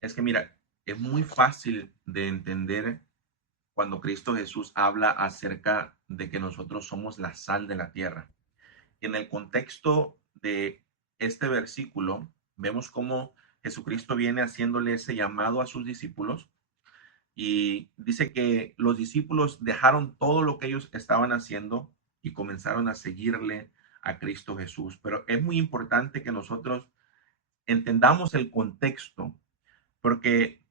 Es que mira, es muy fácil de entender cuando Cristo Jesús habla acerca de que nosotros somos la sal de la tierra. En el contexto de este versículo, vemos cómo Jesucristo viene haciéndole ese llamado a sus discípulos y dice que los discípulos dejaron todo lo que ellos estaban haciendo y comenzaron a seguirle a Cristo Jesús. Pero es muy importante que nosotros entendamos el contexto, porque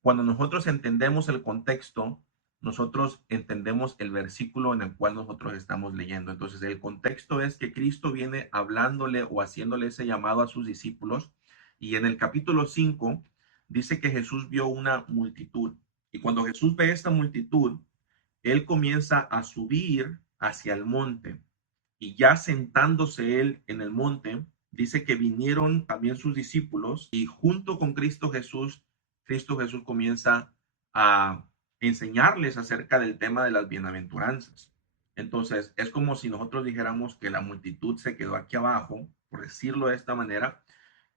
cuando nosotros entendemos el contexto, nosotros entendemos el versículo en el cual nosotros estamos leyendo. Entonces, el contexto es que Cristo viene hablándole o haciéndole ese llamado a sus discípulos. Y en el capítulo 5 dice que Jesús vio una multitud. Y cuando Jesús ve esta multitud, él comienza a subir hacia el monte. Y ya sentándose él en el monte, dice que vinieron también sus discípulos y junto con Cristo Jesús comienza a enseñarles acerca del tema de las bienaventuranzas. Entonces, es como si nosotros dijéramos que la multitud se quedó aquí abajo, por decirlo de esta manera,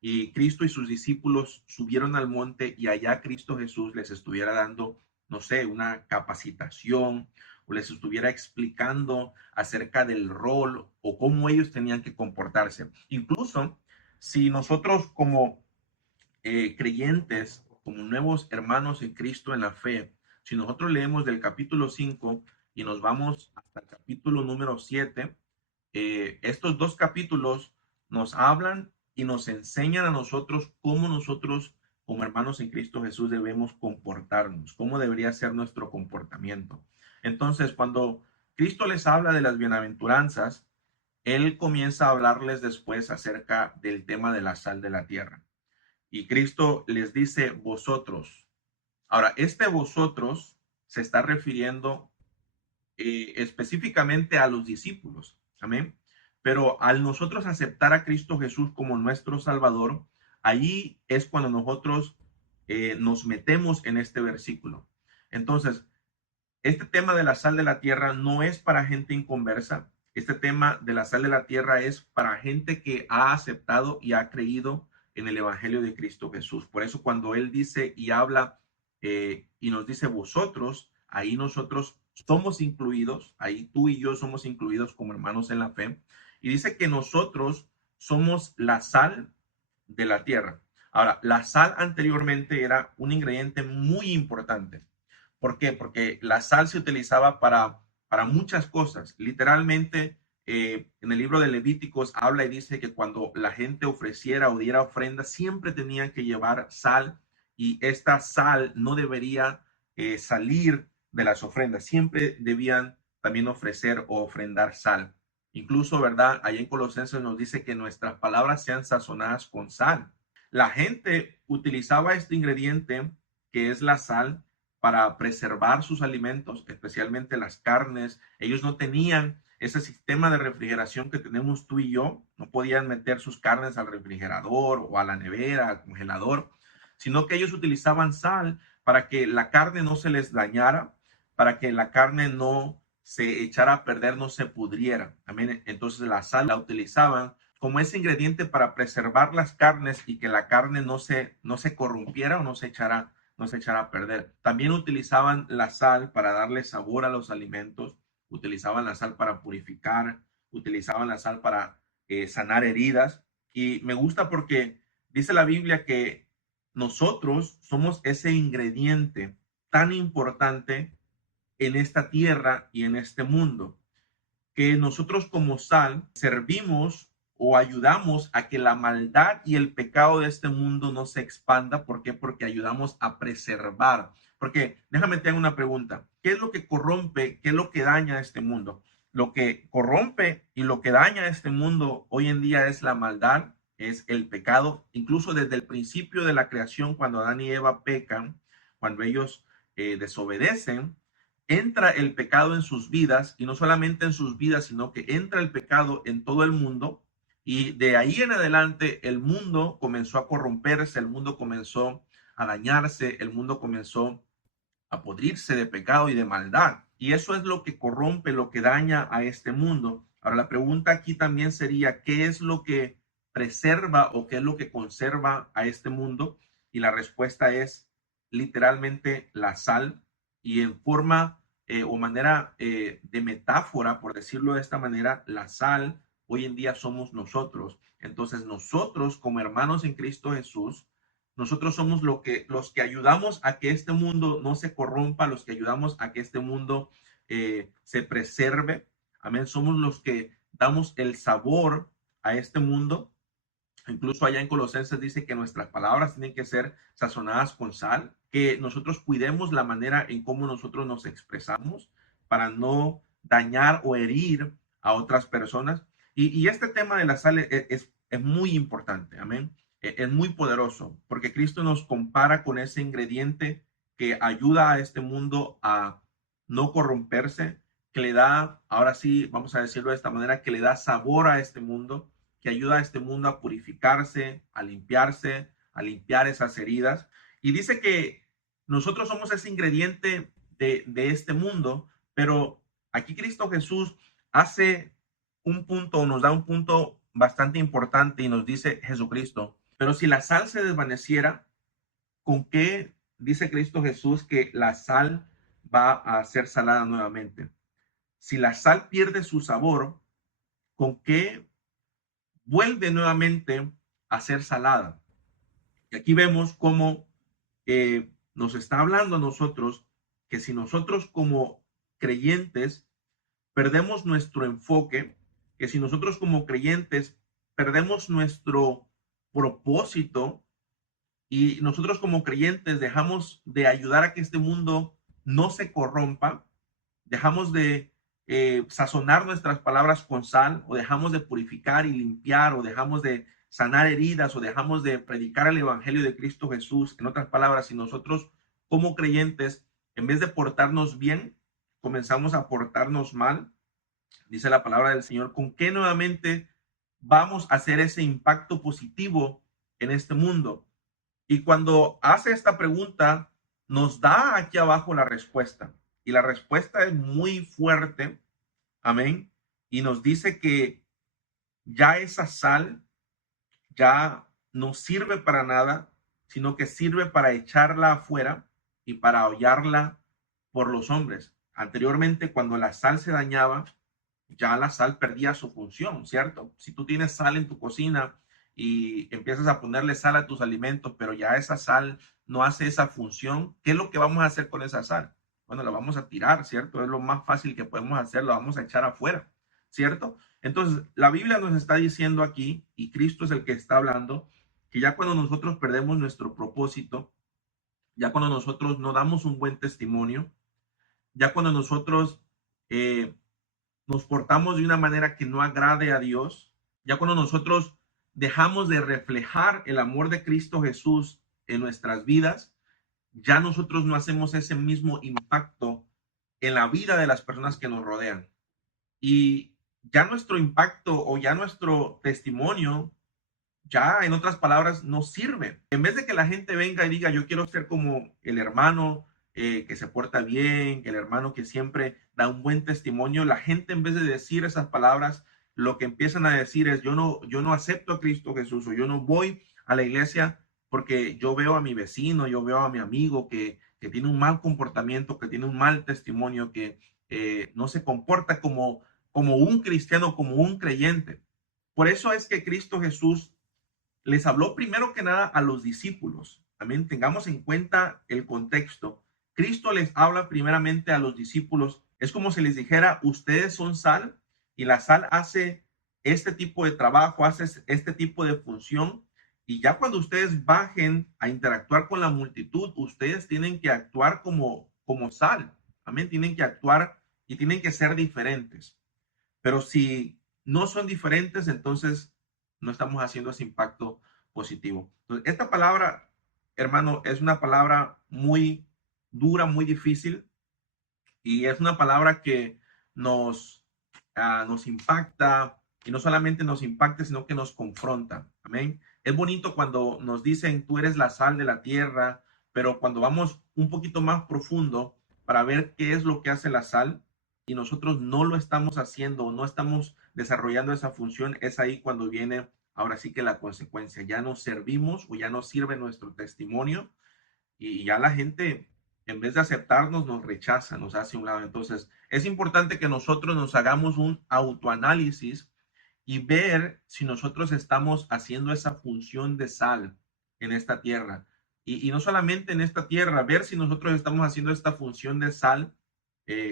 y Cristo y sus discípulos subieron al monte y allá Cristo Jesús les estuviera dando, no sé, una capacitación o les estuviera explicando acerca del rol o cómo ellos tenían que comportarse. Incluso si nosotros como creyentes, como nuevos hermanos en Cristo en la fe, si nosotros leemos del capítulo 5 y nos vamos hasta el capítulo número 7, estos dos capítulos nos hablan y nos enseñan a nosotros cómo nosotros como hermanos en Cristo Jesús debemos comportarnos, cómo debería ser nuestro comportamiento. Entonces, cuando Cristo les habla de las bienaventuranzas, Él comienza a hablarles después acerca del tema de la sal de la tierra. Y Cristo les dice vosotros. Ahora, este vosotros se está refiriendo específicamente a los discípulos. Amén. Pero al nosotros aceptar a Cristo Jesús como nuestro Salvador, allí es cuando nosotros nos metemos en este versículo. Entonces, este tema de la sal de la tierra no es para gente inconversa. Este tema de la sal de la tierra es para gente que ha aceptado y ha creído en el Evangelio de Cristo Jesús. Por eso cuando Él dice y habla y nos dice vosotros, ahí nosotros somos incluidos, ahí tú y yo somos incluidos como hermanos en la fe. Y dice que nosotros somos la sal de la tierra. Ahora, la sal anteriormente era un ingrediente muy importante. ¿Por qué? Porque la sal se utilizaba para muchas cosas. Literalmente, en el libro de Levíticos habla y dice que cuando la gente ofreciera o diera ofrenda, siempre tenían que llevar sal y esta sal no debería salir de las ofrendas. Siempre debían también ofrecer o ofrendar sal. Incluso, ¿verdad? Allá en Colosenses nos dice que nuestras palabras sean sazonadas con sal. La gente utilizaba este ingrediente que es la sal para preservar sus alimentos, especialmente las carnes. Ellos no tenían ese sistema de refrigeración que tenemos tú y yo. No podían meter sus carnes al refrigerador o a la nevera, al congelador, sino que ellos utilizaban sal para que la carne no se les dañara, para que la carne no se echara a perder, no se pudriera. Amén. Entonces la sal la utilizaban como ese ingrediente para preservar las carnes y que la carne no se corrompiera o no se echara a perder. También utilizaban la sal para darle sabor a los alimentos, utilizaban la sal para purificar, utilizaban la sal para sanar heridas. Y me gusta porque dice la Biblia que nosotros somos ese ingrediente tan importante en esta tierra y en este mundo, que nosotros como sal servimos o ayudamos a que la maldad y el pecado de este mundo no se expanda. ¿Por qué? Porque ayudamos a preservar. Porque déjame te hago una pregunta. ¿Qué es lo que corrompe? ¿Qué es lo que daña a este mundo? Lo que corrompe y lo que daña a este mundo hoy en día es la maldad, es el pecado. Incluso desde el principio de la creación, cuando Adán y Eva pecan, cuando ellos desobedecen, entra el pecado en sus vidas y no solamente en sus vidas, sino que entra el pecado en todo el mundo y de ahí en adelante el mundo comenzó a corromperse, el mundo comenzó a dañarse, el mundo comenzó a podrirse de pecado y de maldad. Y eso es lo que corrompe, lo que daña a este mundo. Ahora la pregunta aquí también sería, ¿qué es lo que preserva o qué es lo que conserva a este mundo? Y la respuesta es literalmente la sal. Y en forma o manera de metáfora, por decirlo de esta manera, la sal hoy en día somos nosotros. Entonces nosotros como hermanos en Cristo Jesús, nosotros somos los que ayudamos a que este mundo no se corrompa, los que ayudamos a que este mundo se preserve. Amén. Somos los que damos el sabor a este mundo. Incluso allá en Colosenses dice que nuestras palabras tienen que ser sazonadas con sal, que nosotros cuidemos la manera en cómo nosotros nos expresamos para no dañar o herir a otras personas. Y este tema de la sal es muy importante, amén. Es muy poderoso porque Cristo nos compara con ese ingrediente que ayuda a este mundo a no corromperse, que le da, ahora sí, vamos a decirlo de esta manera, que le da sabor a este mundo, que ayuda a este mundo a purificarse, a limpiar esas heridas. Y dice que nosotros somos ese ingrediente de este mundo, pero aquí Cristo Jesús hace un punto, nos da un punto bastante importante y nos dice Jesucristo, pero si la sal se desvaneciera, ¿con qué dice Cristo Jesús que la sal va a ser salada nuevamente? Si la sal pierde su sabor, ¿con qué vuelve nuevamente a ser salada? Y aquí vemos cómo nos está hablando a nosotros que si nosotros como creyentes perdemos nuestro enfoque, que si nosotros como creyentes perdemos nuestro propósito y nosotros como creyentes dejamos de ayudar a que este mundo no se corrompa, dejamos de sazonar nuestras palabras con sal, o dejamos de purificar y limpiar, o dejamos de sanar heridas, o dejamos de predicar el evangelio de Cristo Jesús. En otras palabras, si nosotros como creyentes, en vez de portarnos bien, comenzamos a portarnos mal, dice la palabra del Señor, ¿con qué nuevamente vamos a hacer ese impacto positivo en este mundo? Y cuando hace esta pregunta, nos da aquí abajo la respuesta. Y la respuesta es muy fuerte. Amén. Y nos dice que ya esa sal ya no sirve para nada, sino que sirve para echarla afuera y para hollarla por los hombres. Anteriormente, cuando la sal se dañaba, ya la sal perdía su función, ¿cierto? Si tú tienes sal en tu cocina y empiezas a ponerle sal a tus alimentos, pero ya esa sal no hace esa función, ¿qué es lo que vamos a hacer con esa sal? Bueno, la vamos a tirar, ¿cierto? Es lo más fácil que podemos hacer, la vamos a echar afuera, ¿cierto? Entonces, la Biblia nos está diciendo aquí, y Cristo es el que está hablando, que ya cuando nosotros perdemos nuestro propósito, ya cuando nosotros no damos un buen testimonio, ya cuando nosotros nos portamos de una manera que no agrade a Dios, ya cuando nosotros dejamos de reflejar el amor de Cristo Jesús en nuestras vidas, ya nosotros no hacemos ese mismo impacto en la vida de las personas que nos rodean. Y ya nuestro impacto o ya nuestro testimonio, ya en otras palabras, no sirve. En vez de que la gente venga y diga, yo quiero ser como el hermano que se porta bien, el hermano que siempre da un buen testimonio, la gente en vez de decir esas palabras, lo que empiezan a decir es, yo no acepto a Cristo Jesús, o yo no voy a la iglesia porque yo veo a mi vecino, yo veo a mi amigo que tiene un mal comportamiento, que tiene un mal testimonio, que no se comporta como un cristiano, como un creyente. Por eso es que Cristo Jesús les habló primero que nada a los discípulos. También tengamos en cuenta el contexto. Cristo les habla primeramente a los discípulos. Es como si les dijera, ustedes son sal y la sal hace este tipo de trabajo, hace este tipo de función. Y ya cuando ustedes bajen a interactuar con la multitud, ustedes tienen que actuar como sal. Amén. Tienen que actuar y tienen que ser diferentes. Pero si no son diferentes, entonces no estamos haciendo ese impacto positivo. Entonces, esta palabra, hermano, es una palabra muy dura, muy difícil, y es una palabra que nos, nos impacta, y no solamente nos impacta, sino que nos confronta. Amén. Es bonito cuando nos dicen, tú eres la sal de la tierra, pero cuando vamos un poquito más profundo para ver qué es lo que hace la sal, y nosotros no lo estamos haciendo, no estamos desarrollando esa función, es ahí cuando viene ahora sí que la consecuencia. Ya no servimos o ya no sirve nuestro testimonio y ya la gente, en vez de aceptarnos, nos rechaza, nos hace a un lado. Entonces, es importante que nosotros nos hagamos un autoanálisis y ver si nosotros estamos haciendo esa función de sal en esta tierra. Y no solamente en esta tierra, ver si nosotros estamos haciendo esta función de sal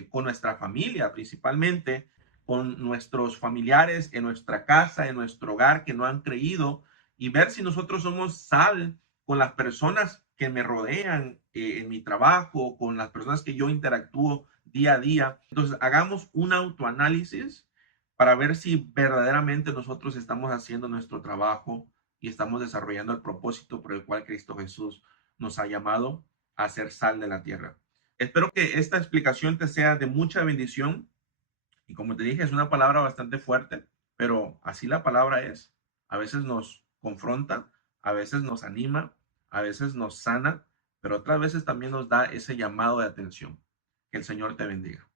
con nuestra familia, principalmente con nuestros familiares en nuestra casa, en nuestro hogar que no han creído, y ver si nosotros somos sal con las personas que me rodean en mi trabajo, con las personas que yo interactúo día a día. Entonces, hagamos un autoanálisis para ver si verdaderamente nosotros estamos haciendo nuestro trabajo y estamos desarrollando el propósito por el cual Cristo Jesús nos ha llamado a ser sal de la tierra. Espero que esta explicación te sea de mucha bendición y como te dije, es una palabra bastante fuerte, pero así la palabra es. A veces nos confronta, a veces nos anima, a veces nos sana, pero otras veces también nos da ese llamado de atención. Que el Señor te bendiga.